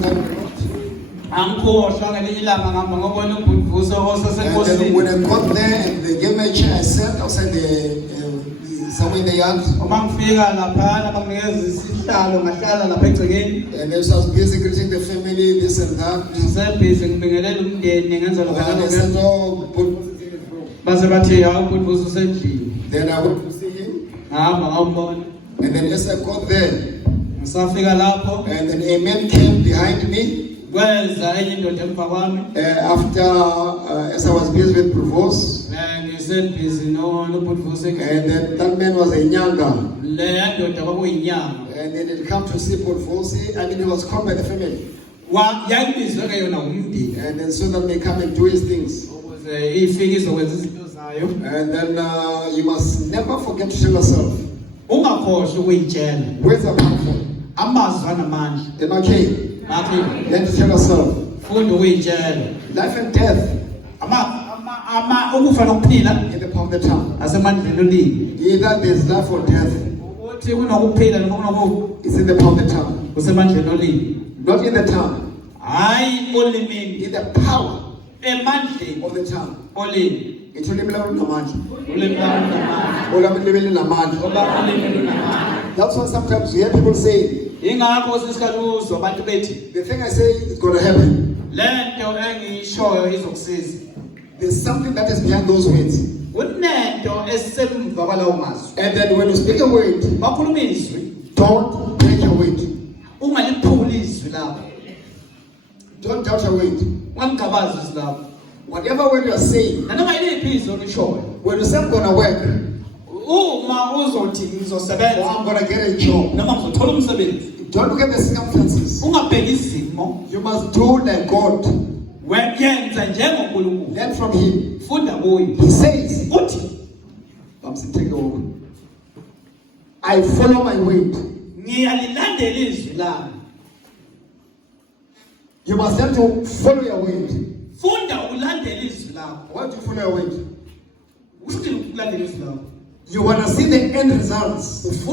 forgotten that. And then when I got there and they gave me a chair, I sat outside somewhere in the yard. And then so I was busy greeting the family, this and that. And they said, oh, then I went to see him. And then as I got there, and then a man came behind me. After, as I was busy with Provost, and then that man was a Nyanga, and then he come to see Provost, and then he was called by the family, and then so that they come and do his things. And then you must never forget to tell yourself, where's the powerful? Okay. Then to tell yourself, life and death in the palm of the tongue. Either there's life or death. It's in the palm of the tongue. Not in the tongue. In the power of the tongue. That's why sometimes you hear people say, the thing I say is going to happen. There's something that is behind those words. And then when you speak a word, don't break your word. Don't doubt your word. Whatever word you are saying, when you say I'm going to work, or I'm going to get a job, don't look at the circumstances. You must do like God. Learn from him. He says, I follow my word. You must learn to follow your word. Why do you follow your word? You want to see the end results of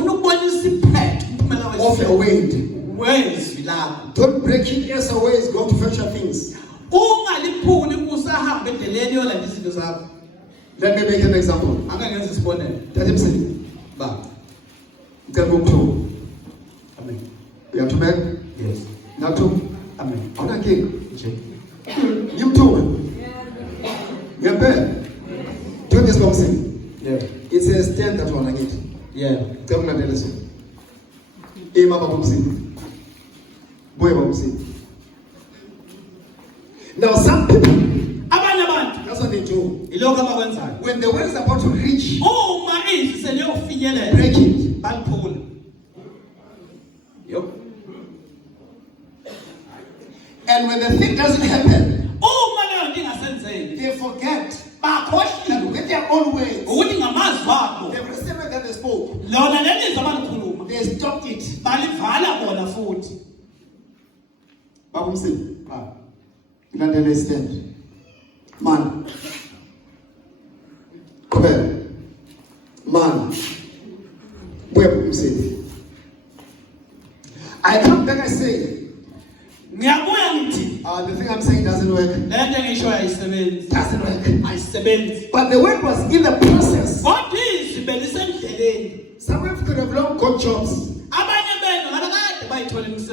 your word. Don't break it as always. Go to future things. Let me make an example. Let him say, you have to beg? Yes. Now to? Amen. On a cake. You too. You have bed. Do this long thing. Yeah. It says 10 that one I get. Yeah. Tell me that listen. Now some people, that's what they do. When the word is about to reach, break it. And when the thing doesn't happen, they forget. And with their own ways, the rest of that they spoke, they stopped it. Bible says, you don't understand. Man. Come here. Man. Bible says, I come back and say, the thing I'm saying doesn't work. Doesn't work. But the work was in the process. Some of you could have long got jobs.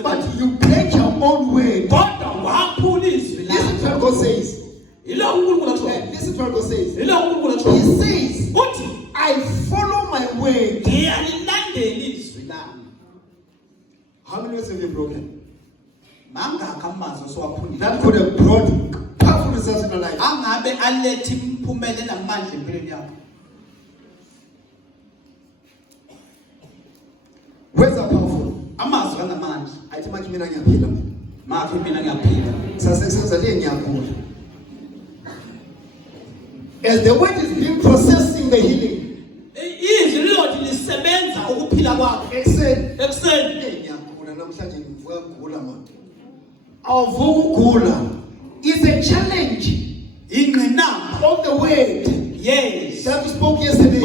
But you break your own word. Listen to what God says. Listen to what God says. He says, I follow my word. How many words have you broken? That could have brought powerful results in your life. Words are powerful. As the word is being processed in the healing, it's a challenge of the word that we spoke yesterday.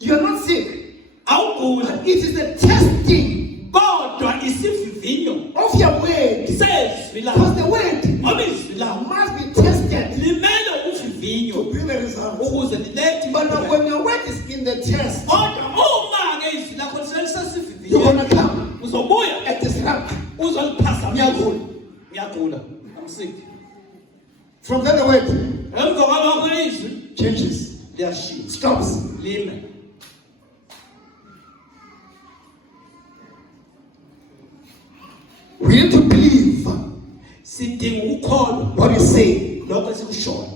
You're not sick. It is a testing kodwa isivivinyo of your word. sezwi Because lakho the word ngoba izwi lakho must be tested limele uvivinyo to bring the result. ukuze lilethe But now impumela. when your word is in the test, Kodwa uma ke izwi lakho you're lisesesivivinyo gonna come uzobuya and disrupt. uzoliphazamisa. Ngiyagula amsiphi From there the word emva kwalokho izwi changes, liyashintsha stops. lime. We need to believe Sidinga ukukholwa what is saying. lokho esikushoyo.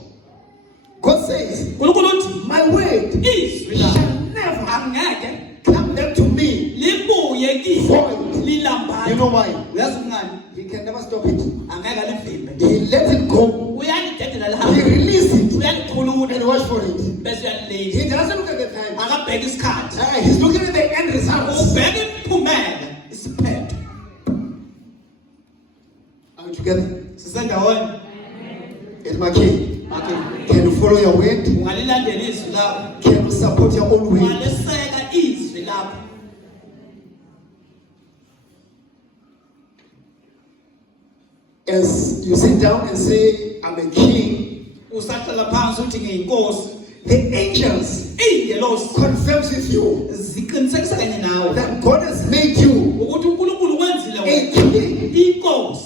God says, uNkulunkulu uthi my word izwi shall lakho never angeke come back to me. libuye kimi Void. lilambane. You know why? Uyazi kungani? He can never stop it. Angeke alivimbe. He let it go. Uyalidedela He lihambe. release it Uyalikhulula and watch for it. bese uyalilinda. He doesn't look at the time. Akabheka isikhathi. He's looking at the end results. Ubheka imiphumela isiphetho. Are we together? Sisendawonye. It's my king. Okay. Can you follow your word? Ungalilandela izwi lakho. Can you support your own word? Ungaliseka izwi lakho. As you sit down and say, I'm a king, Usahlala phansi uthi ngiyinkosi. the angels Iy'ngelosi confirms with you ziqinisekisa kanye nawe that God has made you ukuthi uNkulunkulu wenzile a wena king. inkosi.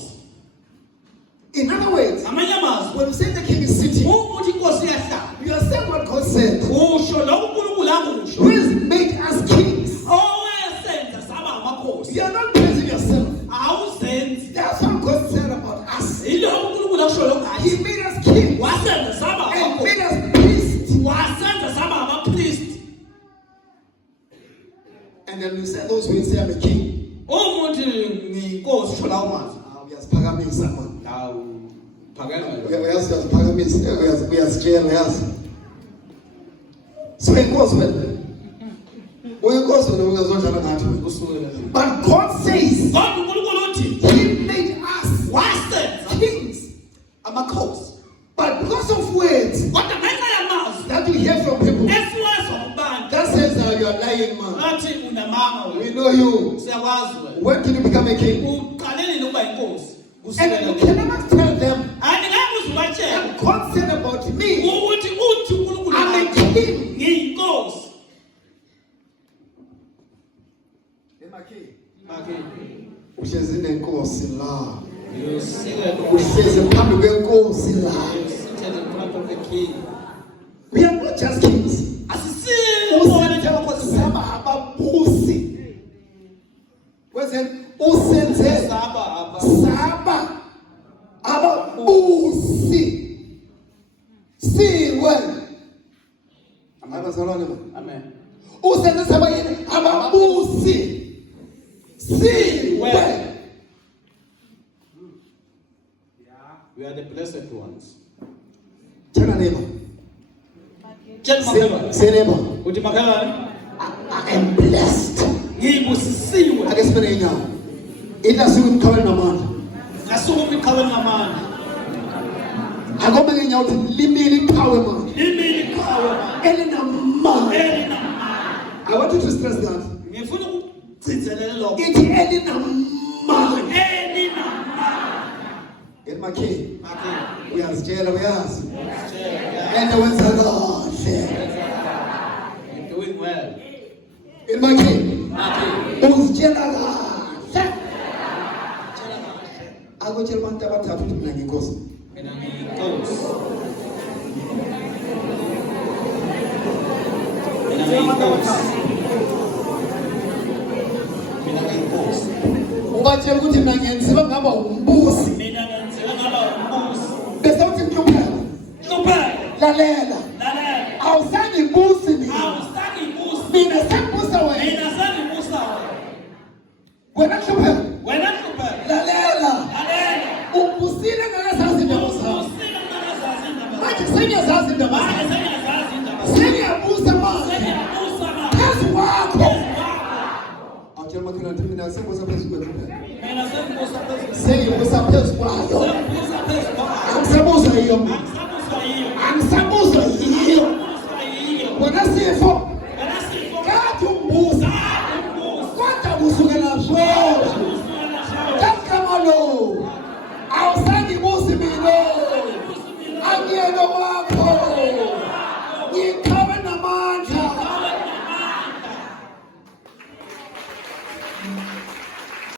In other words, Ngamanye amazwi when you say the king is sitting, uma uthi inkosi iyahlala you are saying what God said. usho lokho uNkulunkulu akusho. Who has made us kings? Owesenza saba amakhosi. You are not praising yourself. Awuzenzi. That's what God said about us. Yilokho uNkulunkulu akusho ngathi. He made us kings Wasenza saba and amakhosi. made us priests. Wasenza saba abapristi. And then you say those who say I'm a king. Umuntu ngiyinkosi usho lawo mazwi. Uyasiphakamisa man. Hawu phakela. Uyasiphakamisa, uyasitshela, uyazi. So inkosi wena. Uyinkosi wena ungazodlala ngathi wena. Usukela. But God says Kodwa uNkulunkulu uthi He made us wasenza kings. amakhosi. But because of words Kodwa ngenxa yamazwi that we hear from people, esiwezwa kubantu that says you are lying man. bathi unamanga We wena. know you. Siyakwazi wena. When did you become a king? Uqalelile ukuba inkosi. And you can never tell them, Andingeke uzibatshele and God said about me, ukuthi uthi uNkulunkulu I'm a king. ngiyinkosi. Uhlezi nenkosi la. Yosike Uhlezi phambi kwenkosi la. seated in front of the king. We are not just kings. Usaba ababusi. Wesen usenze saba ababusi. Siwe. Abazalwane ba. Amen. Usenze saba yini ababusi. Siwe. We are the blessed ones. Tell a neighbor. Say neighbor. Uthi makhelwane I am blessed. ngibusisiwe. Ake sibene inyawo. Ila siwumkhawela namandla. Ngasuka imiqhawe ngamandla. Akome ngenyawo uthi limile iqhawe manje. Imini iqhawe Elinamandla. elinamandla. I want you to stress that. Ngifuna ukuchithelele lokho. Ithi elinamandla. Elinamandla. In my king. Makhe. Uyazitshela uyazi. Yeah. And wenza kahle. You're doing well. In my king. Makhe. Uzitshela kahle. Akutshela abantu abathathu ukuthi mina ngiyinkosi. Mina ngiyinkosi. Mina ngiyinkosi. Mina ngiyinkosi. Ubatshela ukuthi mina ngiyenziwa ngaba umbusi. Mina ngenziwa ngaba umbusi. Bese uthi mhlupheka. Hlupheka. Lalela. Lalela. Awusangibusi mina. Awusangibusi. Mina sengibusa wena. Mina sengibusa wena. Wena hlupheka. Wena hlupheka. Lalela. Lalela. Ubusile ngakazazi indaba zakho. Usile ngakazazi indaba zakho. Manje sengiyazazi indaba Manje zakho. sengiyazazi indaba zakho. Sengiyabusa manje. Sengiyabusa manje. Phezu kwakho. Phezu kwakho. Awutshela makhelwane ukuthi mina sengibusa phezu kwehlupheka. Mina sengibusa phezu kwakho. Sengibusa phezu kwayo. Sengibusa phezu kwakho. Angisabuza iyo. Angisabusa yiyo. Angisabuza iyo. Angisabusa yiyo. Wena sifo. Wena sifo. Kade umbusa. Kade umbusa. Kodwa kusukela sweswi. Just come on, Lord.